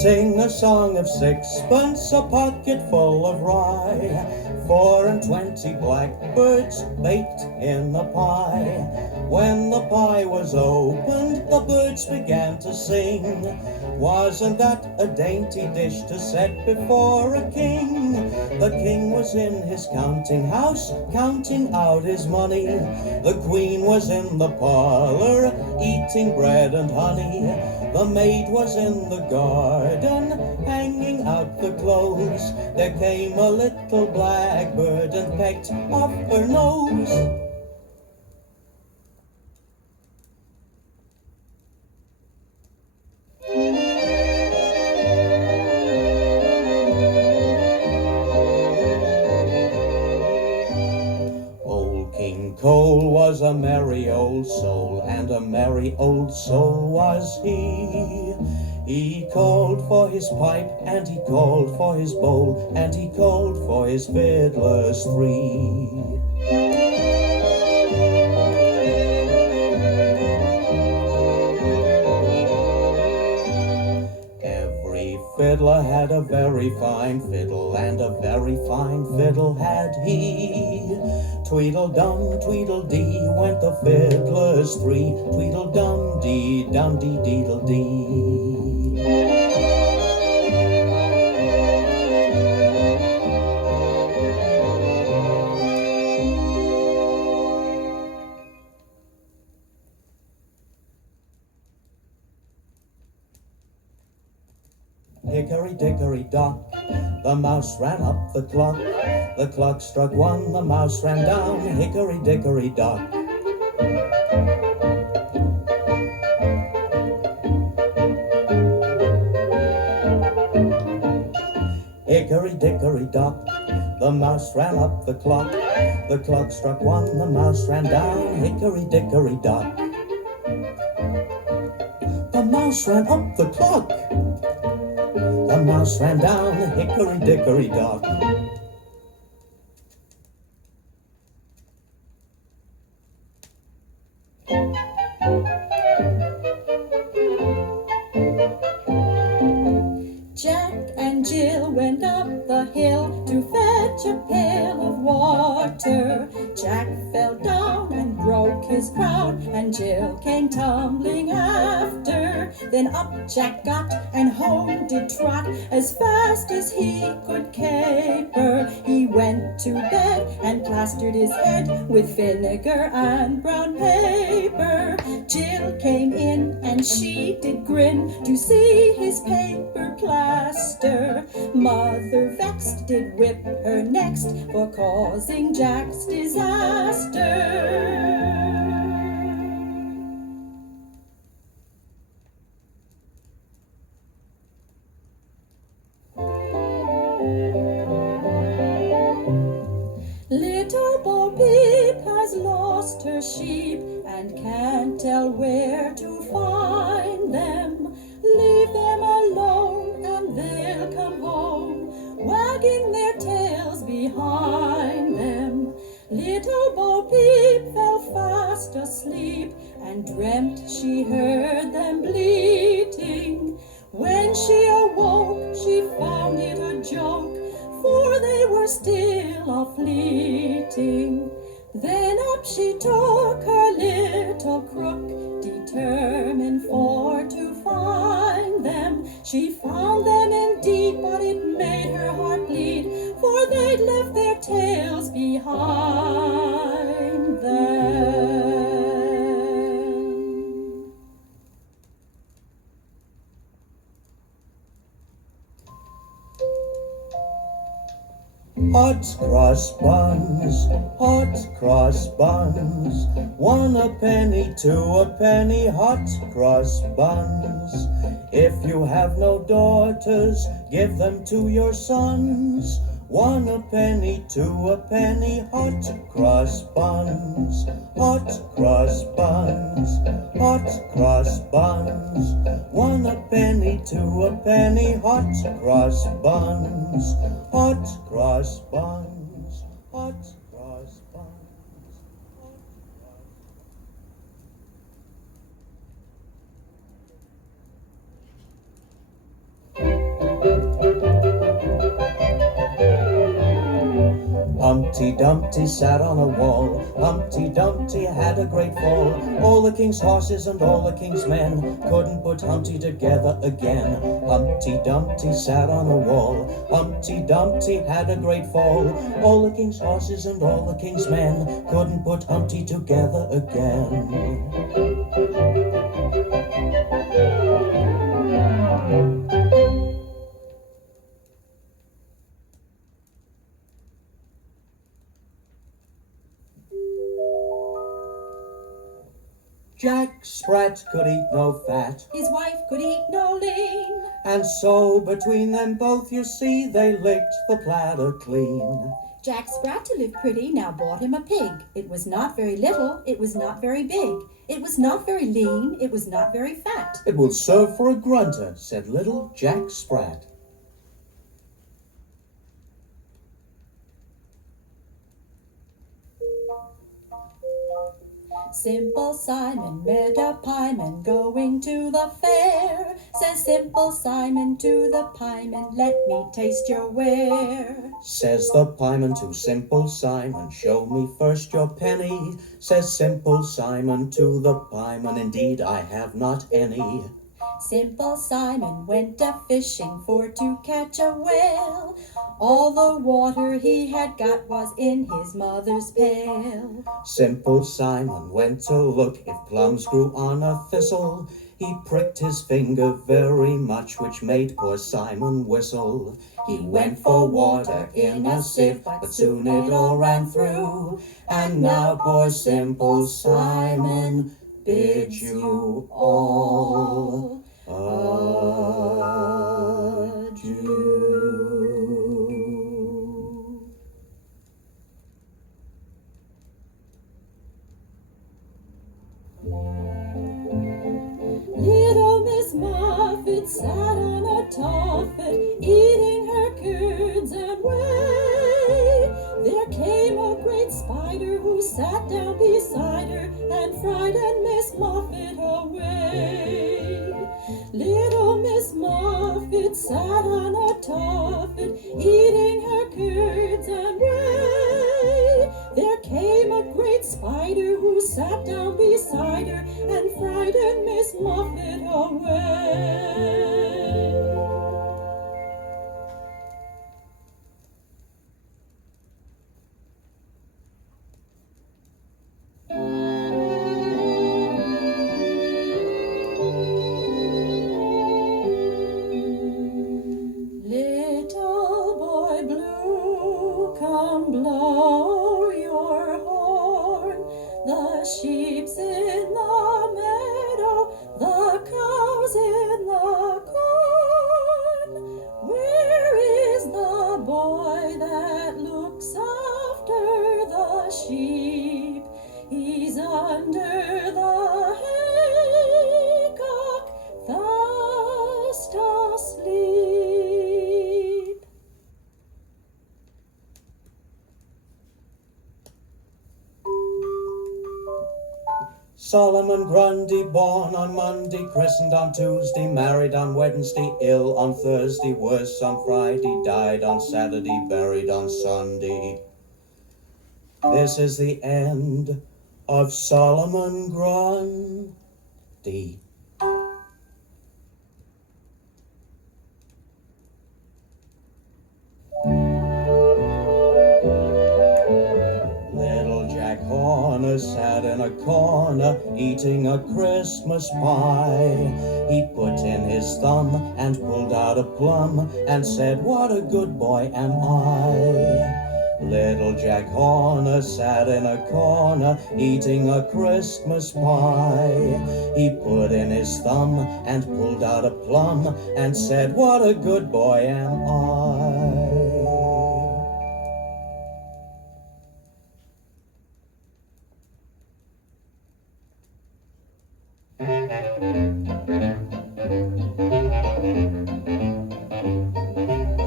Sing a song of sixpence, a pocket full of rye, 24 blackbirds baked in a pie. When the pie was opened, the birds began to sing. Wasn't that a dainty dish to set before a king? The king was in his counting house, counting out his money. The queen was in the parlor, eating bread and honey. The maid was in the garden, hanging out the clothes. There came a little blackbird and pecked off her nose. Old King Cole was a merry old soul, and a merry old soul was he. He called for his pipe, and he called for his bowl, and he called for his fiddlers three. Every fiddler had a very fine fiddle, and a very fine fiddle had he. Tweedle-dum, tweedle-dee went the fiddlers three, tweedle-dum-dee, dum-dee-deedle-dee. Hickory, dickory, dock, the mouse ran up the clock. The clock struck one, the mouse ran down. Hickory, dickory, dock. Hickory, dickory, dock, the mouse ran up the clock. The clock struck one, the mouse ran down. Hickory, dickory, dock. The mouse ran up the clock. The mouse ran down, hickory, dickory, dock. Jack and Jill went up the hill to fetch a pail of water. Jack fell down and broke his crown, and Jill came tumbling after. Then up Jack got and home did trot as fast as he could caper. He went to bed and plastered his head with vinegar and brown paper. Jill came in and she did grin to see his paper plaster. Mother vexed did whip her next for causing Jack's disaster. Little Bo Peep has lost her sheep and can't tell where to find them. Leave them alone and they'll come home, wagging their tails behind them. Little Bo Peep fell fast asleep and dreamt she heard them bleating. When she awoke, she found it a joke, for they were still a-fleeting. Then up she took her little crook, determined for to find them. She found them indeed, but it made her heart bleed, for they'd left their tails behind them. Hot cross buns, hot cross buns, 1 a penny, 2 a penny, hot cross buns. If you have no daughters, give them to your sons. 1 a penny, 2 a penny, hot cross buns, hot cross buns, hot cross buns. 1 a penny, 2 a penny, hot cross buns, hot cross buns, hot cross buns. Hot cross. Humpty Dumpty sat on a wall. Humpty Dumpty had a great fall. All the king's horses and all the king's men couldn't put Humpty together again. Humpty Dumpty sat on a wall. Humpty Dumpty had a great fall. All the king's horses and all the king's men couldn't put Humpty together again. Jack Spratt could eat no fat, His wife could eat no lean. and so between them both, you see, they licked the platter clean. Jack Spratt, to live pretty, now bought him a pig. It was not very little, it was not very big. It was not very lean, it was not very fat. It will serve for a grunter, said little Jack Spratt. Simple Simon met a pieman going to the fair. Says Simple Simon to the pieman, let me taste your ware. Says the pieman to Simple Simon, show me first your penny. Says Simple Simon to the pieman, indeed I have not any. Simple Simon went a-fishing for to catch a whale. All the water he had got was in his mother's pail. Simple Simon went to look if plums grew on a thistle. He pricked his finger very much, which made poor Simon whistle. He went for water in a sieve, but soon it all ran through. And now poor Simple Simon bids you all adieu. Little Miss Muffet sat on a tuffet, eating her curds and whey. There came a great spider who sat down beside her and frightened Miss Muffet away. Little Miss Muffet sat on a tuffet, eating her curds and whey. There came a great spider who sat down beside her and frightened Miss Muffet away. Little boy blue, come blow your horn. The sheep's in the meadow, the cow's in the corn. Where is the boy that looks after the sheep? He's under the haycock, fast asleep. Solomon Grundy, born on Monday, christened on Tuesday, married on Wednesday, ill on Thursday, worse on Friday, died on Saturday, buried on Sunday. This is the end of Solomon Grundy. Little Jack Horner sat in a corner eating a Christmas pie. He put in his thumb and pulled out a plum and said, "What a good boy am I." Little Jack Horner sat in a corner eating a Christmas pie. He put in his thumb and pulled out a plum and said, "What a good boy am I."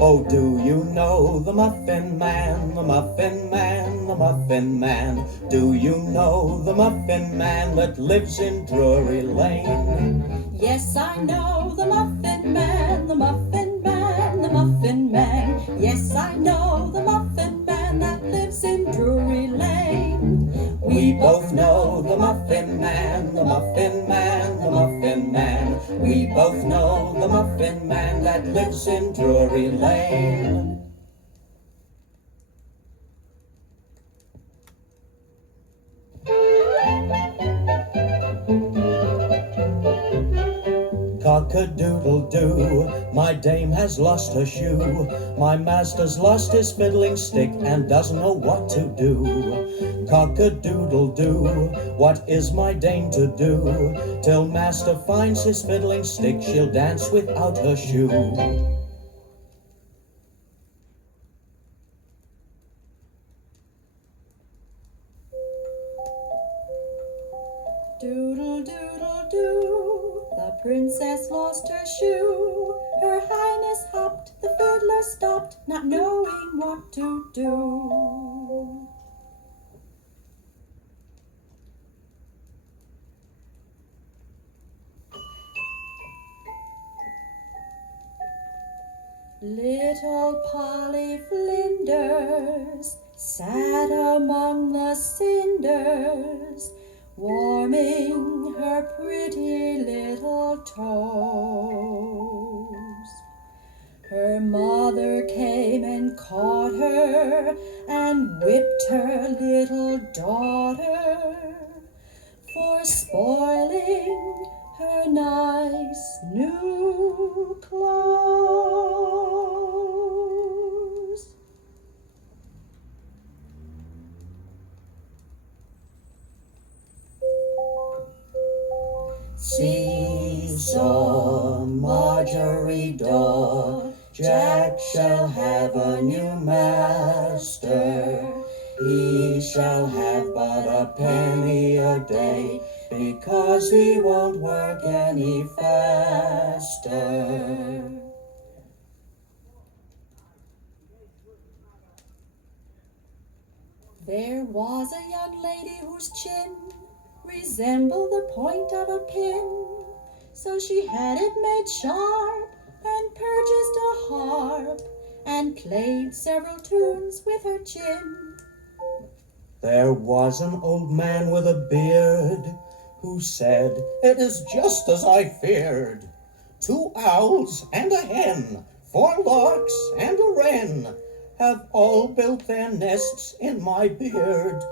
Oh, do you know the Muffin Man, the Muffin Man, the Muffin Man? Do you know the Muffin Man that lives in Drury Lane? Yes, I know the Muffin Man, the Muffin Man, the Muffin Man. Yes, I know the Muffin Man that lives both know the Muffin Man, the Muffin Man, the Muffin Man. We both know the Muffin Man that lives in Drury Lane. Cock-a-doodle-doo, my dame has lost her shoe. My master's lost his fiddling stick and doesn't know what to do. Cock-a-doodle-doo, what is my dame to do? Till master finds his fiddling stick, she'll dance without her shoe. Doodle-doodle-doo, the princess lost her shoe. Her highness hopped, the fiddler stopped, not knowing what to do. Little Polly Flinders sat among the cinders, warming her pretty little toes. Her mother came and caught her and whipped her little daughter for spoiling her nice new clothes. Seesaw, Margery Daw, Jack shall have a new master. He shall have but a penny a day, because he won't work any faster. There was a young lady whose chin resembled the point of a pin, so she had it made sharp and purchased a harp and played several tunes with her chin. There was an old man with a beard who said, "It is just as I feared. 2 owls and a hen, 4 larks and a wren have all built their nests in my beard.